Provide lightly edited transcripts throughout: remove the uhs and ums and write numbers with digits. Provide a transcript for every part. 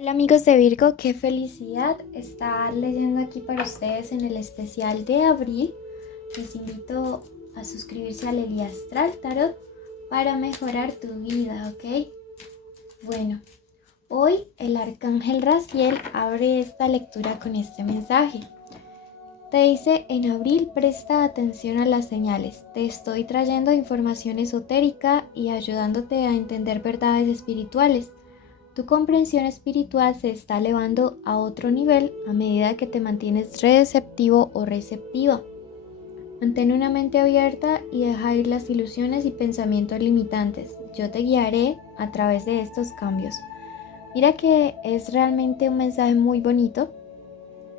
Hola amigos de Virgo, qué felicidad estar leyendo aquí para ustedes en el especial de abril. Les invito a suscribirse a Lely Astral Tarot para mejorar tu vida, ¿ok? Bueno, hoy el arcángel Raziel abre esta lectura con este mensaje. Te dice: en abril presta atención a las señales, te estoy trayendo información esotérica y ayudándote a entender verdades espirituales. Tu comprensión espiritual se está elevando a otro nivel a medida que te mantienes receptivo o receptiva. Mantén una mente abierta y deja ir las ilusiones y pensamientos limitantes. Yo te guiaré a través de estos cambios. Mira que es realmente un mensaje muy bonito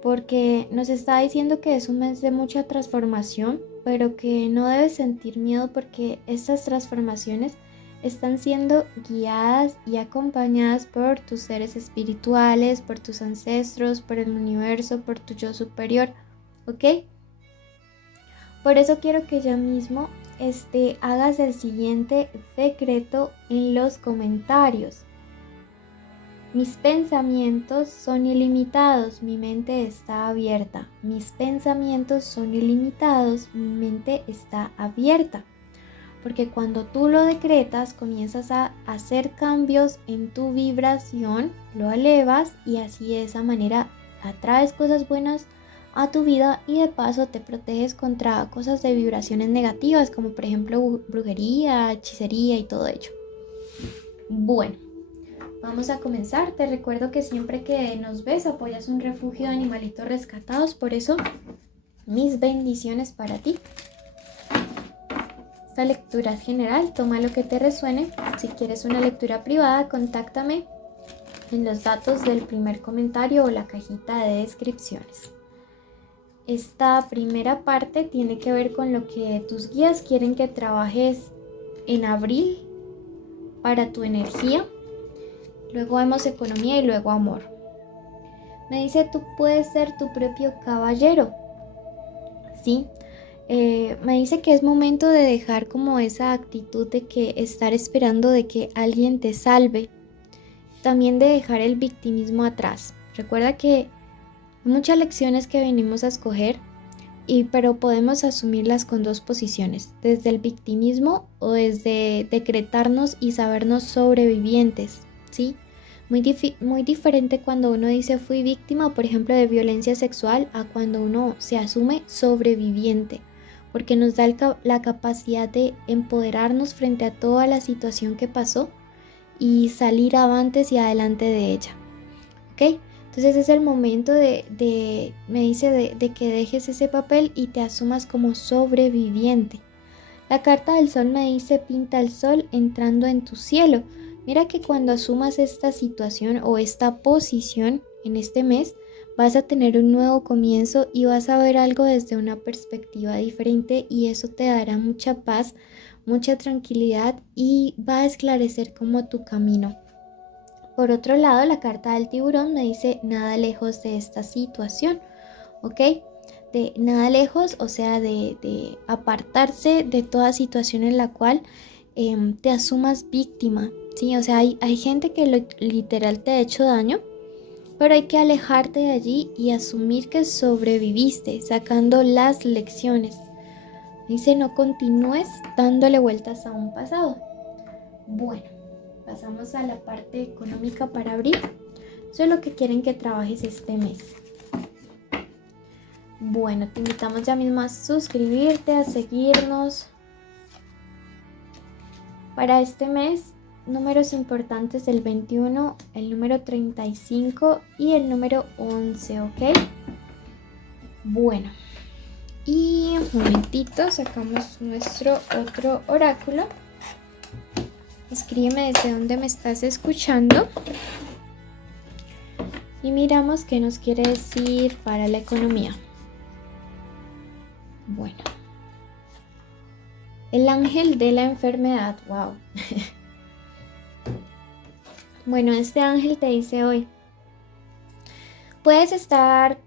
porque nos está diciendo que es un mes de mucha transformación, pero que no debes sentir miedo porque estas transformaciones están siendo guiadas y acompañadas por tus seres espirituales, por tus ancestros, por el universo, por tu yo superior, ¿ok? Por eso quiero que ya mismo hagas el siguiente decreto en los comentarios. Mis pensamientos son ilimitados, mi mente está abierta. Mis pensamientos son ilimitados, mi mente está abierta. Porque cuando tú lo decretas, comienzas a hacer cambios en tu vibración, lo elevas y así de esa manera atraes cosas buenas a tu vida y de paso te proteges contra cosas de vibraciones negativas, como por ejemplo brujería, hechicería y todo ello. Bueno, vamos a comenzar. Te recuerdo que siempre que nos ves apoyas un refugio de animalitos rescatados, por eso mis bendiciones para ti. Esta lectura es general, toma lo que te resuene. Si quieres una lectura privada, contáctame en los datos del primer comentario o la cajita de descripciones. Esta primera parte tiene que ver con lo que tus guías quieren que trabajes en abril para tu energía. Luego vemos economía y luego amor. Me dice: tú puedes ser tu propio caballero. ¿Sí? Me dice que es momento de dejar como esa actitud de que estar esperando de que alguien te salve. También de dejar el victimismo atrás. Recuerda que hay muchas lecciones que venimos a escoger, pero podemos asumirlas con dos posiciones. Desde el victimismo o desde decretarnos y sabernos sobrevivientes. ¿Sí? Muy diferente cuando uno dice fui víctima, por ejemplo, de violencia sexual, a cuando uno se asume sobreviviente, porque nos da la capacidad de empoderarnos frente a toda la situación que pasó y salir avantes y adelante de ella, ¿ok? Entonces es el momento me dice, de que dejes ese papel y te asumas como sobreviviente. La carta del sol me dice: pinta el sol entrando en tu cielo. Mira que cuando asumas esta situación o esta posición en este mes, vas a tener un nuevo comienzo y vas a ver algo desde una perspectiva diferente y eso te dará mucha paz, mucha tranquilidad y va a esclarecer como tu camino. Por otro lado, la carta del tiburón me dice: nada lejos de esta situación, ¿ok? De nada lejos, o sea, de apartarse de toda situación en la cual te asumas víctima, ¿sí? O sea, hay gente que literal te ha hecho daño, pero hay que alejarte de allí y asumir que sobreviviste, sacando las lecciones. Dice: no continúes dándole vueltas a un pasado. Bueno, pasamos a la parte económica para abril. Eso es lo que quieren que trabajes este mes. Bueno, te invitamos ya mismo a suscribirte, a seguirnos. Para este mes, números importantes: el 21, el número 35 y el número 11, ¿ok? Bueno, y un momentito, sacamos nuestro otro oráculo. Escríbeme desde dónde me estás escuchando. Y miramos qué nos quiere decir para la economía. Bueno. El ángel de la enfermedad, wow. Bueno, este ángel te dice hoy: puedes estar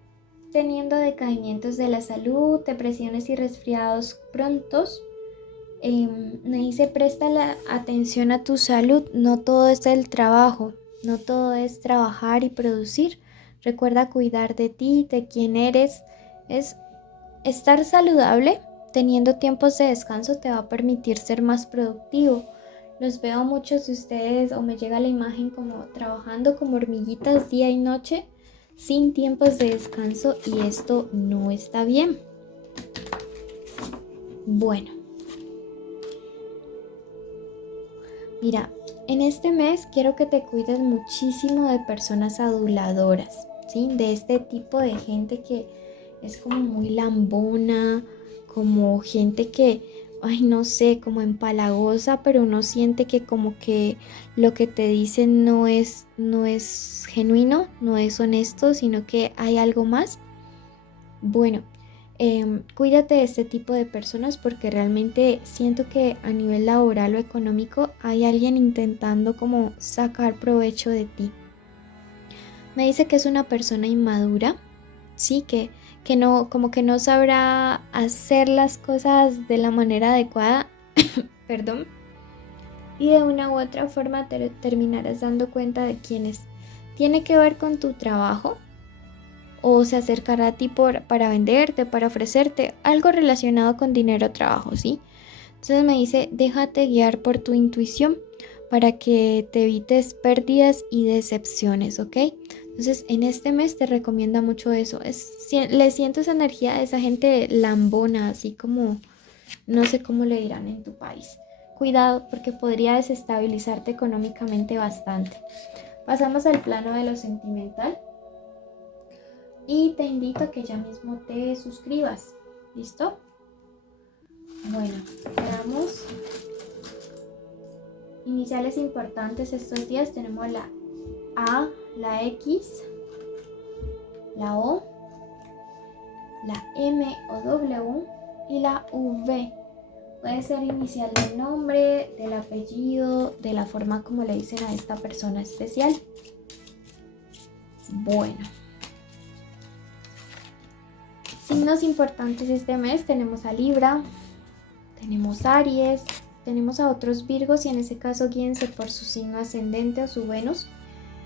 teniendo decaimientos de la salud, depresiones y resfriados prontos. Me dice: presta la atención a tu salud, no todo es el trabajo. No todo es trabajar y producir. Recuerda cuidar de ti, de quién eres. Es estar saludable, teniendo tiempos de descanso te va a permitir ser más productivo. Los veo a muchos de ustedes o me llega la imagen como trabajando como hormiguitas día y noche sin tiempos de descanso y esto no está bien. Bueno, mira, en este mes quiero que te cuides muchísimo de personas aduladoras, ¿sí? De este tipo de gente que es como muy lambona, como gente que, ay, no sé, como empalagosa, pero uno siente que como que lo que te dicen no es genuino, no es honesto, sino que hay algo más. Bueno, cuídate de este tipo de personas porque realmente siento que a nivel laboral o económico hay alguien intentando como sacar provecho de ti. Me dice que es una persona inmadura, sí, que no, como que no sabrá hacer las cosas de la manera adecuada, perdón, y de una u otra forma te terminarás dando cuenta de quién es. Tiene que ver con tu trabajo o se acercará a ti para venderte, para ofrecerte algo relacionado con dinero o trabajo, ¿sí? Entonces me dice, déjate guiar por tu intuición para que te evites pérdidas y decepciones, ¿ok? Entonces en este mes te recomienda mucho eso. Le siento esa energía de esa gente lambona, así como, no sé cómo le dirán en tu país. Cuidado porque podría desestabilizarte económicamente bastante. Pasamos al plano de lo sentimental y te invito a que ya mismo te suscribas. ¿Listo? Bueno, veamos. Iniciales importantes estos días tenemos la A, la X, la O, la M o W y la V. Puede ser inicial del nombre, del apellido, de la forma como le dicen a esta persona especial. Bueno. Signos importantes este mes tenemos a Libra, tenemos a Aries, tenemos a otros Virgos y en ese caso guíense por su signo ascendente o su Venus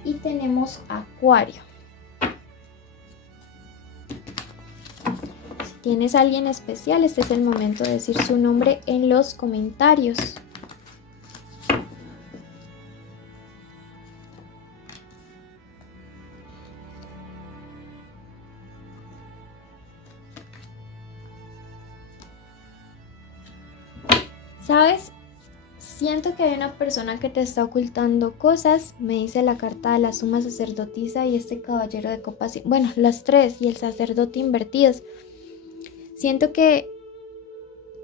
y tenemos a Acuario. Si tienes a alguien especial, este es el momento de decir su nombre en los comentarios. ¿Sabes? Siento que hay una persona que te está ocultando cosas. Me dice la carta de la suma sacerdotisa y este caballero de copas. Bueno, las tres y el sacerdote invertidos. Siento que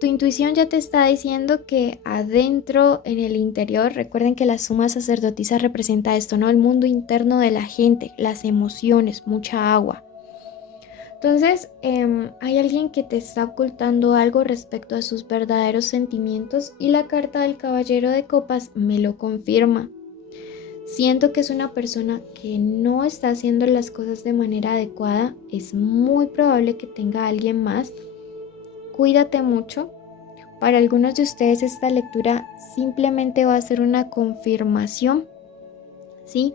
tu intuición ya te está diciendo que adentro, en el interior, recuerden que la suma sacerdotisa representa esto, ¿no? El mundo interno de la gente, las emociones, mucha agua. Entonces, hay alguien que te está ocultando algo respecto a sus verdaderos sentimientos y la carta del caballero de copas me lo confirma. Siento que es una persona que no está haciendo las cosas de manera adecuada. Es muy probable que tenga a alguien más. Cuídate mucho. Para algunos de ustedes esta lectura simplemente va a ser una confirmación, ¿sí?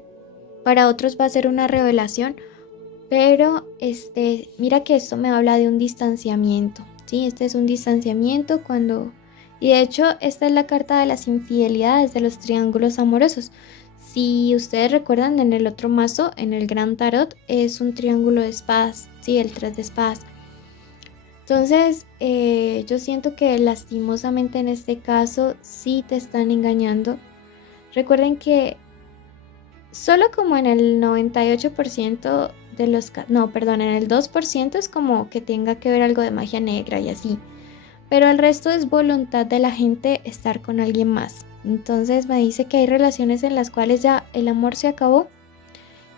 Para otros va a ser una revelación. Pero mira que esto me habla de un distanciamiento, ¿sí? Este es un distanciamiento y de hecho esta es la carta de las infidelidades, de los triángulos amorosos. Si ustedes recuerdan en el otro mazo, en el Gran Tarot, es un triángulo de espadas, ¿sí? El 3 de espadas. Entonces, yo siento que lastimosamente en este caso sí te están engañando. Recuerden que solo como en el 98% de los no, perdón, en el 2% es como que tenga que ver algo de magia negra y así. Pero el resto es voluntad de la gente estar con alguien más. Entonces me dice que hay relaciones en las cuales ya el amor se acabó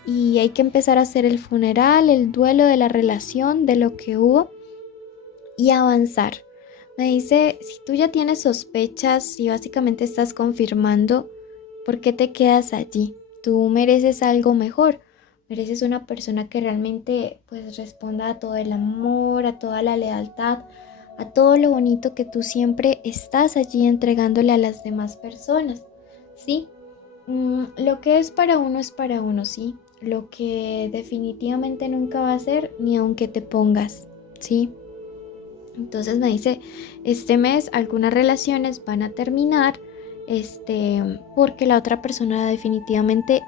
y hay que empezar a hacer el funeral, el duelo de la relación, de lo que hubo y avanzar. Me dice, si tú ya tienes sospechas y básicamente estás confirmando, ¿por qué te quedas allí? Tú mereces algo mejor, mereces una persona que realmente pues responda a todo el amor, a toda la lealtad, a todo lo bonito que tú siempre estás allí entregándole a las demás personas, ¿sí? Lo que es para uno, ¿sí? Lo que definitivamente nunca va a ser, ni aunque te pongas, ¿sí? Entonces me dice, este mes algunas relaciones van a terminar, porque la otra persona definitivamente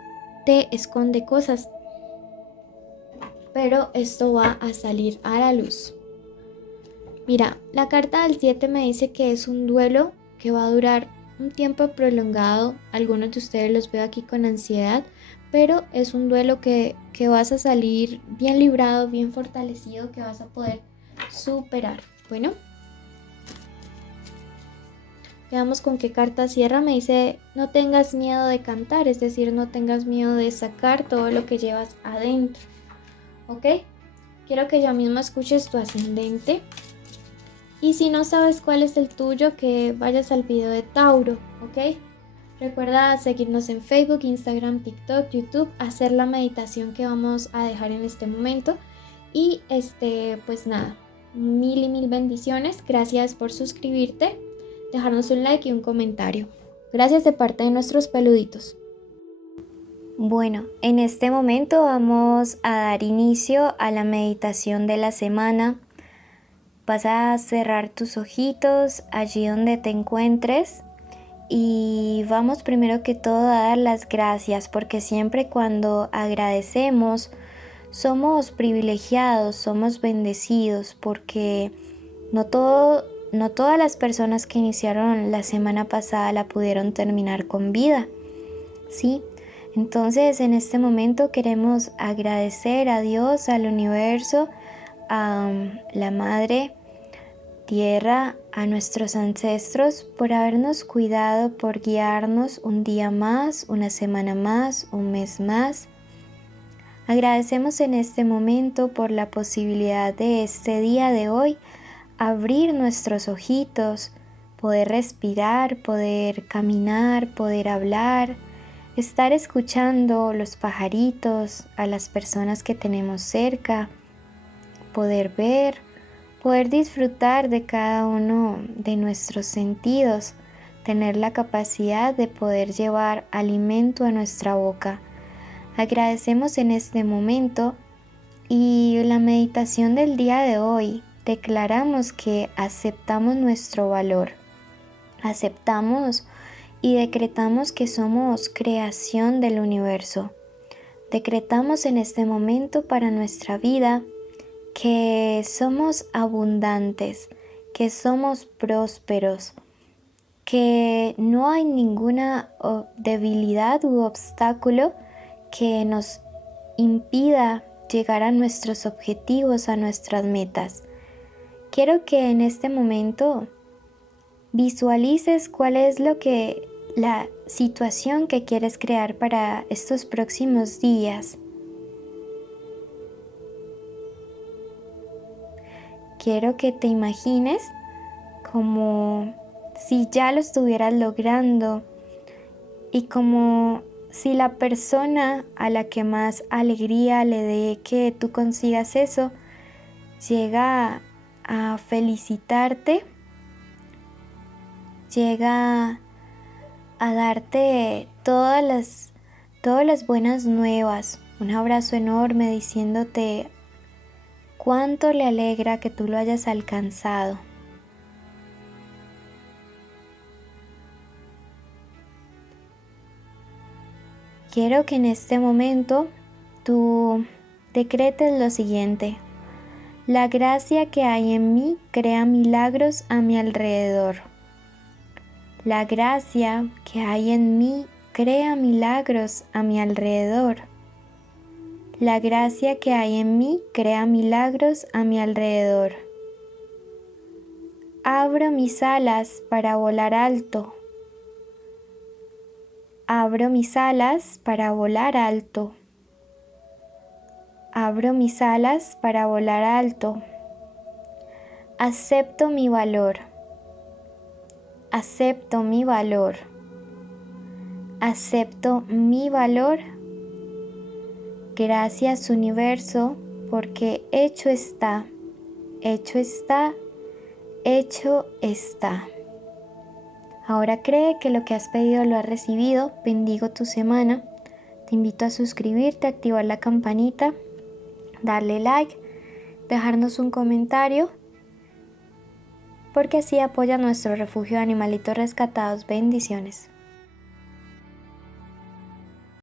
te esconde cosas, pero esto va a salir a la luz. Mira, la carta del 7 me dice que es un duelo que va a durar un tiempo prolongado. Algunos de ustedes los veo aquí con ansiedad, pero es un duelo que vas a salir bien librado, bien fortalecido, que vas a poder superar. Bueno, veamos con qué carta cierra. Me dice, no tengas miedo de cantar, es decir, no tengas miedo de sacar todo lo que llevas adentro. ¿Ok? Quiero que ya mismo escuches tu ascendente. Y si no sabes cuál es el tuyo, que vayas al video de Tauro, ¿ok? Recuerda seguirnos en Facebook, Instagram, TikTok, YouTube, hacer la meditación que vamos a dejar en este momento. Y pues nada, mil y mil bendiciones. Gracias por suscribirte, dejarnos un like y un comentario. Gracias de parte de nuestros peluditos. Bueno, en este momento vamos a dar inicio a la meditación de la semana. Vas a cerrar tus ojitos allí donde te encuentres y vamos primero que todo a dar las gracias, porque siempre cuando agradecemos somos privilegiados, somos bendecidos, porque no todas las personas que iniciaron la semana pasada la pudieron terminar con vida, ¿sí? Entonces en este momento queremos agradecer a Dios, al universo, a la Madre Tierra, a nuestros ancestros por habernos cuidado, por guiarnos un día más, una semana más, un mes más. Agradecemos en este momento por la posibilidad de este día de hoy abrir nuestros ojitos, poder respirar, poder caminar, poder hablar, estar escuchando los pajaritos, a las personas que tenemos cerca, poder ver, poder disfrutar de cada uno de nuestros sentidos, tener la capacidad de poder llevar alimento a nuestra boca. Agradecemos en este momento y la meditación del día de hoy declaramos que aceptamos nuestro valor, aceptamos y decretamos que somos creación del universo. Decretamos en este momento para nuestra vida que somos abundantes, que somos prósperos, que no hay ninguna debilidad u obstáculo que nos impida llegar a nuestros objetivos, a nuestras metas. Quiero que en este momento visualices cuál es la situación que quieres crear para estos próximos días. Quiero que te imagines como si ya lo estuvieras logrando y como si la persona a la que más alegría le dé que tú consigas eso llega a felicitarte, llega a darte todas las buenas nuevas, un abrazo enorme diciéndote cuánto le alegra que tú lo hayas alcanzado. Quiero que en este momento tú decretes lo siguiente: la gracia que hay en mí crea milagros a mi alrededor. La gracia que hay en mí crea milagros a mi alrededor. La gracia que hay en mí crea milagros a mi alrededor. Abro mis alas para volar alto. Abro mis alas para volar alto. Abro mis alas para volar alto. Acepto mi valor. Acepto mi valor. Acepto mi valor. Gracias, universo, porque hecho está, hecho está, hecho está. Ahora cree que lo que has pedido lo has recibido. Bendigo tu semana. Te invito a suscribirte, activar la campanita, darle like, dejarnos un comentario, porque así apoya nuestro refugio de animalitos rescatados. Bendiciones.